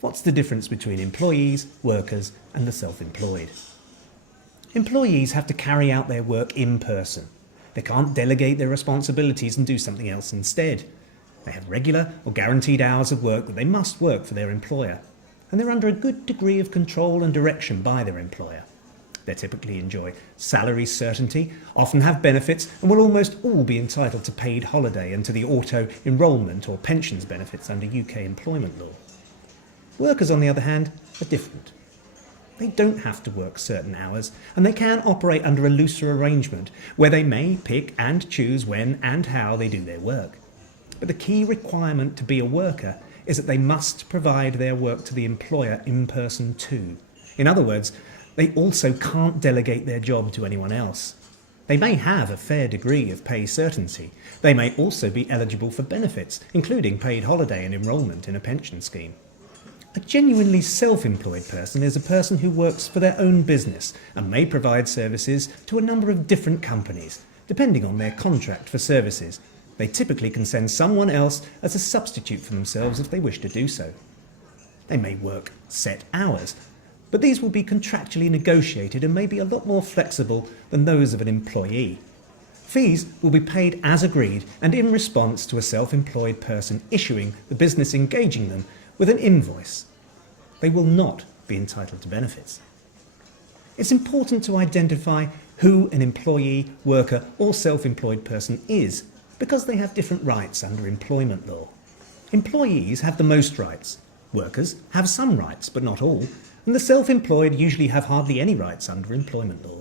What's the difference between employees, workers and the self-employed? Employees have to carry out their work in person. They can't delegate their responsibilities and do something else instead. They have regular or guaranteed hours of work that they must work for their employer, and they're under a good degree of control and direction by their employer. They typically enjoy salary certainty, often have benefits, and will almost all be entitled to paid holiday and to the auto-enrolment or pensions benefits under UK employment law. Workers, on the other hand, are different. They don't have to work certain hours, and they can operate under a looser arrangement where they may pick and choose when and how they do their work. But the key requirement to be a worker is that they must provide their work to the employer in person too. In other words, they also can't delegate their job to anyone else. They may have a fair degree of pay certainty. They may also be eligible for benefits, including paid holiday and enrolment in a pension scheme. A genuinely self-employed person is a person who works for their own business and may provide services to a number of different companies, depending on their contract for services. They typically can send someone else as a substitute for themselves if they wish to do so. They may work set hours, but these will be contractually negotiated and may be a lot more flexible than those of an employee. Fees will be paid as agreed and in response to a self-employed person issuing the business engaging them with an invoice. They will not be entitled to benefits. It's important to identify who an employee, worker or self-employed person is because they have different rights under employment law. Employees have the most rights, workers have some rights but not all, and the self-employed usually have hardly any rights under employment law.